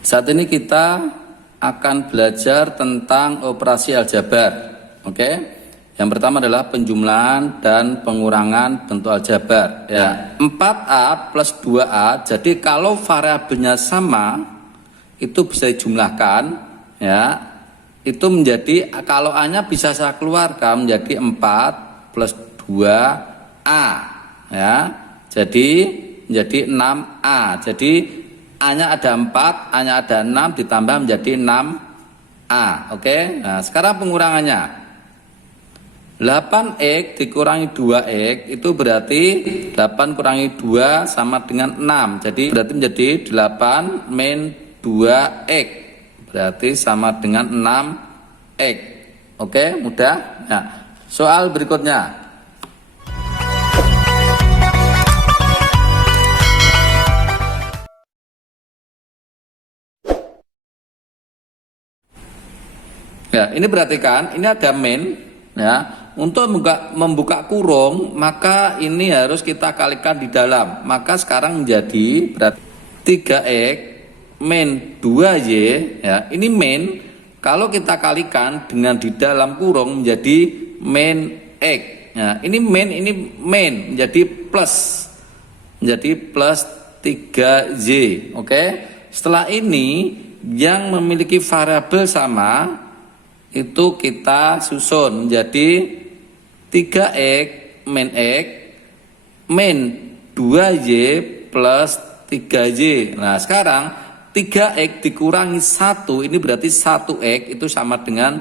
Saat ini kita akan belajar tentang operasi aljabar. Oke. Yang pertama adalah penjumlahan dan pengurangan bentuk aljabar. Ya, 4A plus 2A. Jadi kalau variabelnya sama, itu bisa dijumlahkan. Ya, itu menjadi, kalau A-nya bisa saya keluarkan menjadi 4 plus 2A. Ya, jadi menjadi 6A. Jadi A-nya ada 4, A-nya ada 6, ditambah menjadi 6A. Oke. Nah, sekarang pengurangannya. 8X dikurangi 2X itu berarti 8 kurangi 2 sama dengan 6. Jadi berarti menjadi 8 min 2X. Berarti sama dengan 6X. Oke, mudah. Nah, soal berikutnya. Ya, ini perhatikan, ini ada min, ya. Untuk membuka kurung, maka ini harus kita kalikan di dalam. Maka sekarang menjadi berarti 3X min 2Y, ya. Ini min, kalau kita kalikan dengan di dalam kurung menjadi min X. Ya, ini min menjadi plus. Menjadi plus 3Y. Oke. Setelah ini yang memiliki variabel sama itu kita susun menjadi 3X min X min 2Y plus 3Y. Nah, sekarang 3X dikurangi 1, ini berarti 1X itu sama dengan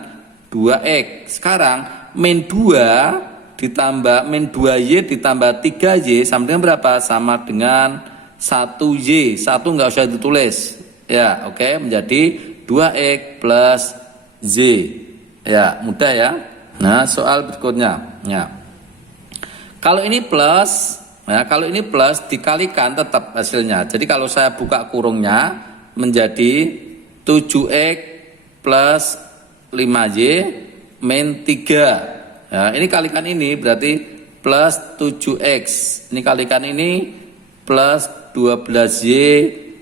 2X. Sekarang min 2 ditambah min 2Y ditambah 3Y sama dengan berapa? Sama dengan 1Y. 1 nggak usah ditulis. Ya, oke, menjadi 2X plus Z. Ya, mudah ya. Nah, soal berikutnya. Ya. Kalau ini plus, ya, kalau ini plus dikalikan tetap hasilnya. Jadi kalau saya buka kurungnya menjadi 7X plus 5Y min 3. Ya, ini kalikan ini berarti plus 7X. Ini kalikan ini plus 12Y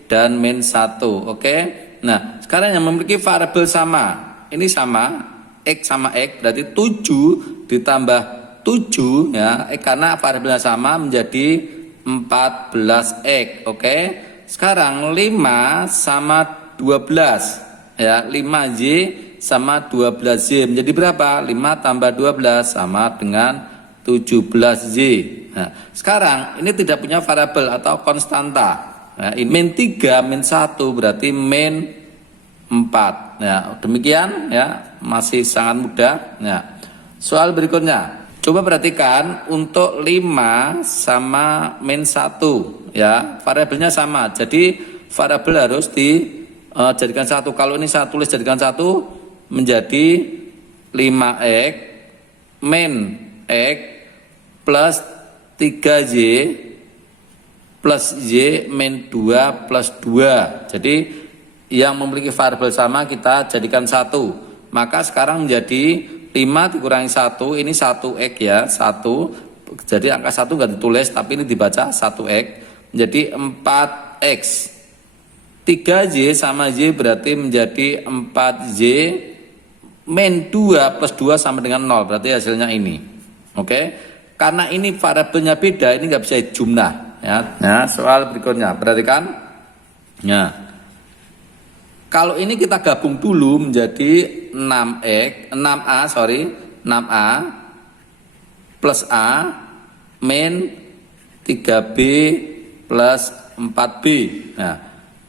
dan min 1. Oke. Nah, sekarang yang memiliki variabel sama. Ini sama, X sama X berarti 7 ditambah 7 ya, karena variabelnya sama menjadi 14X. Oke. Sekarang 5 sama 12 ya, 5Y sama 12Y menjadi berapa? 5 tambah 12 sama dengan 17Y. Nah, sekarang ini tidak punya variabel atau konstanta. Nah, ini min 3 min 1 berarti min 4. Ya, demikian ya, masih sangat mudah. Ya. Soal berikutnya. Coba perhatikan untuk 5 sama min 1 ya, variabelnya sama. Jadi variabel harus dijadikan 1. Kalau ini saya tulis jadikan 1 menjadi 5X min X plus 3Y plus Y min 2 plus 2. Jadi yang memiliki variabel sama kita jadikan 1. Maka sekarang menjadi 5 dikurangi 1, ini 1X ya, 1. Jadi angka 1 enggak ditulis tapi ini dibaca 1X menjadi 4X. 3Y sama Y berarti menjadi 4Y min 2 plus 2 sama dengan 0, berarti hasilnya ini. Oke. Karena ini variabelnya beda, ini enggak bisa jumlah ya. Nah, soal berikutnya perhatikan. Ya. Kalau ini kita gabung dulu menjadi 6A plus A min 3B plus 4B. Nah,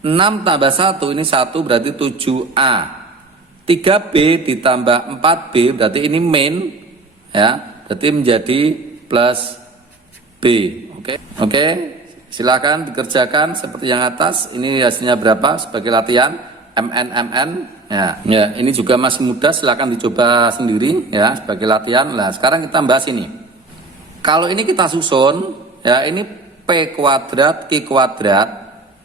6 tambah 1 ini 1 berarti 7A. 3B ditambah 4B berarti ini min ya, berarti menjadi plus B. Oke, silakan dikerjakan seperti yang atas. Ini hasilnya berapa sebagai latihan. MN ya, ini juga masih mudah, silakan dicoba sendiri ya sebagai latihan. Nah, sekarang kita bahas ini. Kalau ini kita susun ya, ini P kuadrat Q kuadrat.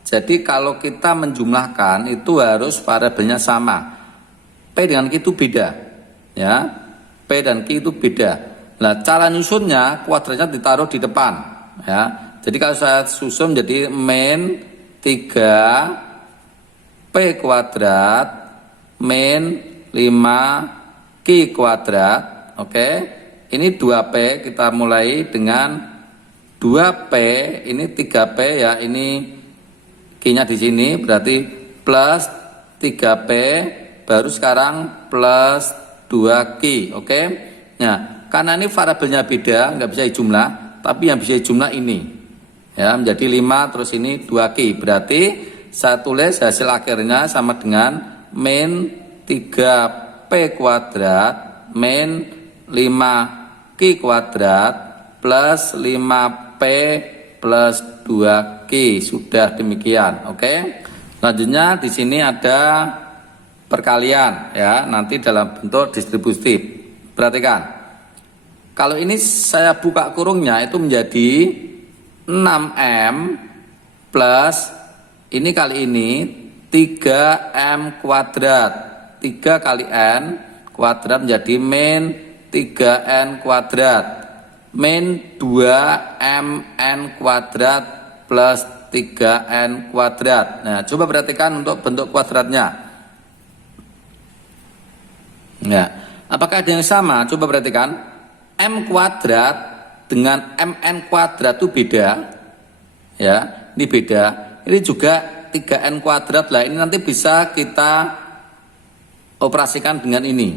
Jadi kalau kita menjumlahkan itu harus variabelnya sama. P dengan Q itu beda ya, P dan Q itu beda. Nah, cara nyusunnya kuadratnya ditaruh di depan ya. Jadi kalau saya susun jadi min 3 P kuadrat min 5Q kuadrat. Oke, ini 2P, kita mulai dengan 2P, ini 3P ya, ini Q-nya di sini, berarti plus 3P, baru sekarang plus 2Q. Oke, nah karena ini variabelnya beda, nggak bisa dijumlah, tapi yang bisa dijumlah ini ya, menjadi 5, terus ini 2Q, berarti saya tulis hasil akhirnya sama dengan min 3P kuadrat min 5Q kuadrat plus 5P plus 2Q. Sudah demikian. Oke. Selanjutnya di sini ada perkalian ya, nanti dalam bentuk distributif. Perhatikan. Kalau ini saya buka kurungnya itu menjadi 6M plus ini kali ini 3M kuadrat. 3 kali N kuadrat menjadi min 3N kuadrat min 2MN kuadrat plus 3N kuadrat. Nah, coba perhatikan untuk bentuk kuadratnya. Nah, apakah ada yang sama? Coba perhatikan. M kuadrat dengan MN kuadrat itu beda. Ya, ini beda. Ini juga 3N kuadrat lah. Ini nanti bisa kita operasikan dengan ini.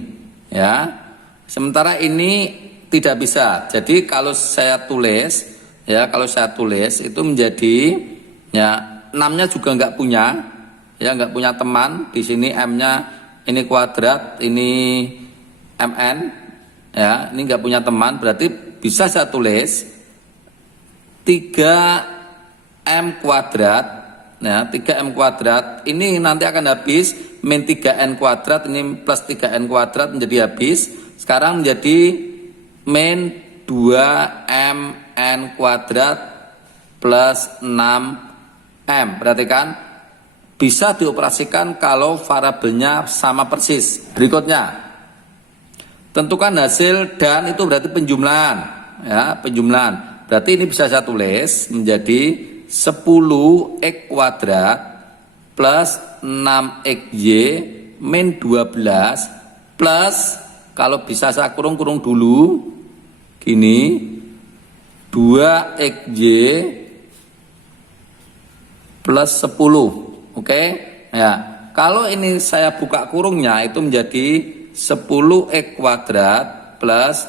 Ya. Sementara ini tidak bisa. Jadi kalau saya tulis, ya kalau saya tulis itu menjadi ya 6-nya juga nggak punya, ya nggak punya teman. Di sini M-nya ini kuadrat, ini MN, ya ini nggak punya teman. Berarti bisa saya tulis 3M kuadrat, ya 3M kuadrat. Ini nanti akan habis min 3N kuadrat, ini plus 3N kuadrat menjadi habis. Sekarang menjadi min 2MN kuadrat plus 6M. Perhatikan, bisa dioperasikan kalau variabelnya sama persis. Berikutnya, tentukan hasil dan itu berarti penjumlahan. Ya, penjumlahan. Berarti ini bisa saya tulis menjadi 10X kuadrat plus 6XY min 12 plus, kalau bisa saya kurung-kurung dulu gini, 2XY plus 10. Oke. Ya, kalau ini saya buka kurungnya itu menjadi 10X kuadrat plus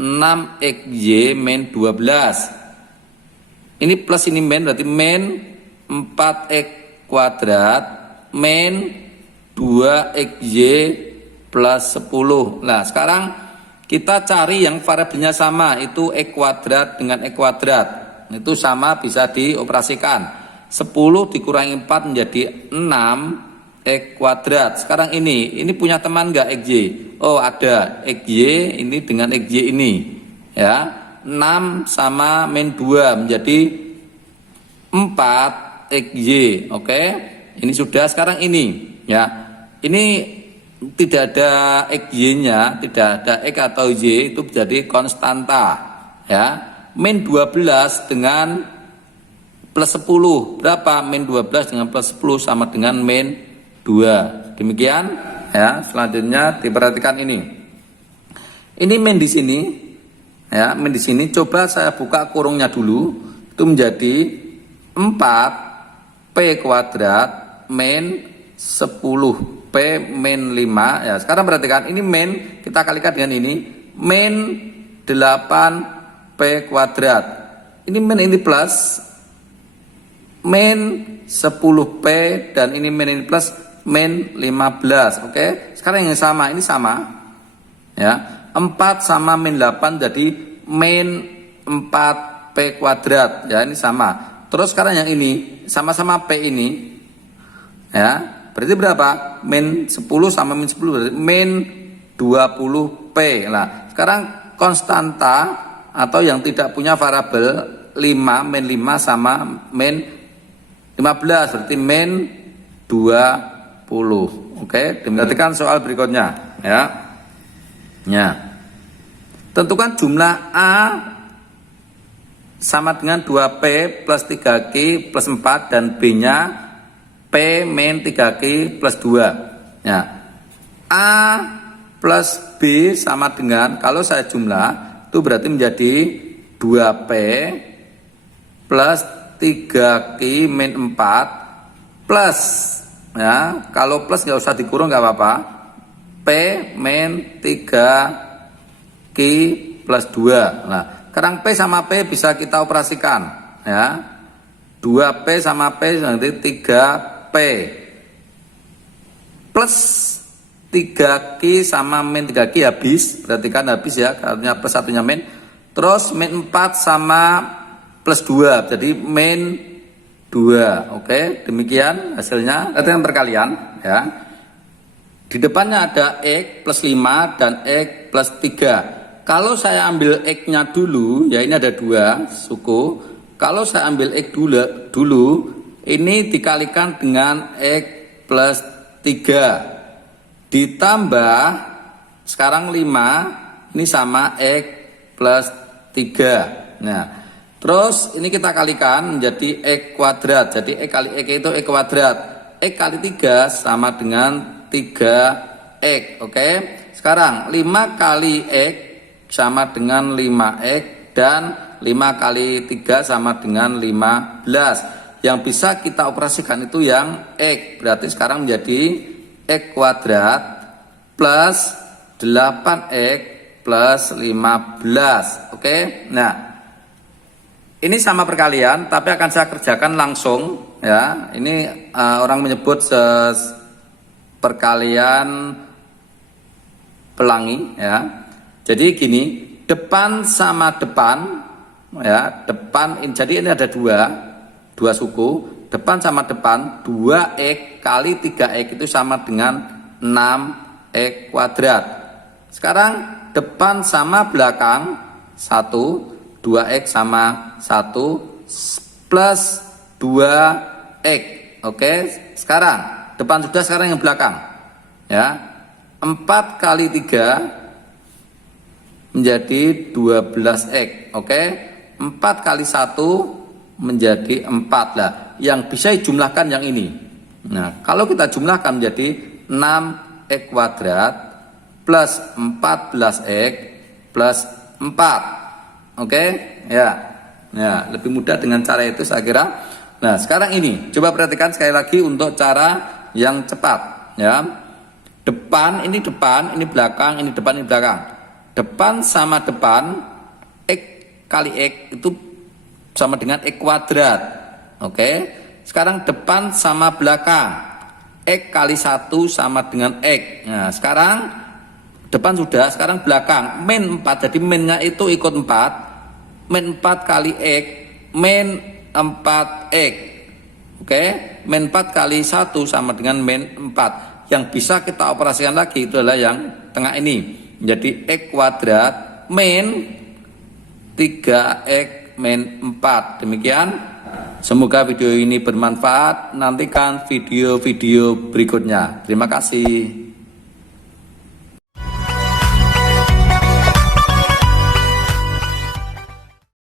6XY min 12. Ini plus ini min, berarti min 4X kuadrat min 2XY plus 10. Nah, sekarang kita cari yang variabelnya sama, itu X kuadrat dengan X kuadrat. Itu sama, bisa dioperasikan. 10 dikurangi 4 menjadi 6 X kuadrat. Sekarang ini punya teman enggak XY? Oh, ada. XY ini dengan XY ini. Ya. 6 sama min 2 menjadi 4 XY. Oke. Ini sudah, sekarang ini ya. Ini tidak ada XY-nya, tidak ada X atau Y, itu jadi konstanta ya. Min 12 dengan plus 10, berapa? Min 12 dengan plus 10 sama dengan min 2. Demikian ya. Selanjutnya diperhatikan ini. Ini min di sini ya, min di sini. Coba saya buka kurungnya dulu. Itu menjadi 4P kuadrat min 10 P min 5 ya. Sekarang perhatikan, ini min kita kalikan dengan ini min 8P kuadrat. Ini min, ini plus min 10P, dan ini min, ini plus min 15. Oke. Sekarang yang sama, ini sama ya. 4 sama min 8 jadi min 4P kuadrat ya, ini sama. Terus sekarang yang ini sama-sama P ini ya. Berarti berapa? Min 10 sama min 10 berarti min 20P. Nah, sekarang konstanta atau yang tidak punya variabel 5, min 5 sama min 15 berarti min 20. Oke, perhatikan soal berikutnya ya. Ya. Tentukan jumlah A sama dengan 2P plus 3Q plus 4 dan B-nya P min 3Q plus 2. Ya. A plus B sama dengan, kalau saya jumlah, itu berarti menjadi 2P plus 3Q min 4 plus, ya, kalau plus nggak usah dikurung nggak apa-apa, P min 3Q plus 2. Nah, sekarang P sama P bisa kita operasikan, ya. 2P sama P nanti 3P plus 3Q sama min 3Q habis, berarti kan habis ya, karena plus satunya min. Terus min 4 sama plus 2, jadi min 2. Oke, demikian hasilnya. Latihan perkalian, ya. Di depannya ada X plus 5 dan X plus 3. Kalau saya ambil X-nya dulu, ya ini ada 2 suku. Kalau saya ambil X dulu, ini dikalikan dengan X plus 3. Ditambah, sekarang 5, ini sama X plus 3. Nah, terus ini kita kalikan menjadi X kuadrat. Jadi X kali X itu X kuadrat. X kali 3 sama dengan 3X. Oke. Sekarang 5 kali X sama dengan 5X dan 5 kali 3 sama dengan 15. Yang bisa kita operasikan itu yang X. Berarti sekarang menjadi X kuadrat plus 8X plus 15. Oke. Nah, ini sama perkalian, tapi akan saya kerjakan langsung, ya. Ini orang menyebut perkalian pelangi, ya. Jadi gini, depan sama depan, ya, depan. Jadi ini ada dua suku, depan sama depan, 2X kali 3X itu sama dengan 6X kuadrat. Sekarang depan sama belakang 1, 2X sama 1 plus 2X. Oke, sekarang depan sudah, sekarang yang belakang, ya. 4 kali 3 menjadi 12X. Oke, 4 kali 1 menjadi 4 lah. Yang bisa dijumlahkan yang ini. Nah, kalau kita jumlahkan menjadi 6X kuadrat plus 14X plus 4. Oke, ya. Ya, lebih mudah dengan cara itu saya kira. Nah, sekarang ini coba perhatikan sekali lagi untuk cara yang cepat, ya. Depan, ini belakang, ini depan, ini belakang. Depan sama depan, X kali X itu sama dengan X kuadrat. Oke. Sekarang depan sama belakang, X kali 1 sama dengan X. Nah, sekarang depan sudah, sekarang belakang min 4, jadi minnya itu ikut 4. Min 4 kali X min 4X. Oke, min 4 kali 1 sama dengan min 4. Yang bisa kita operasikan lagi itu adalah yang tengah ini, jadi X kuadrat min 3X min 4. Demikian, semoga video ini bermanfaat. Nantikan video-video berikutnya. Terima kasih.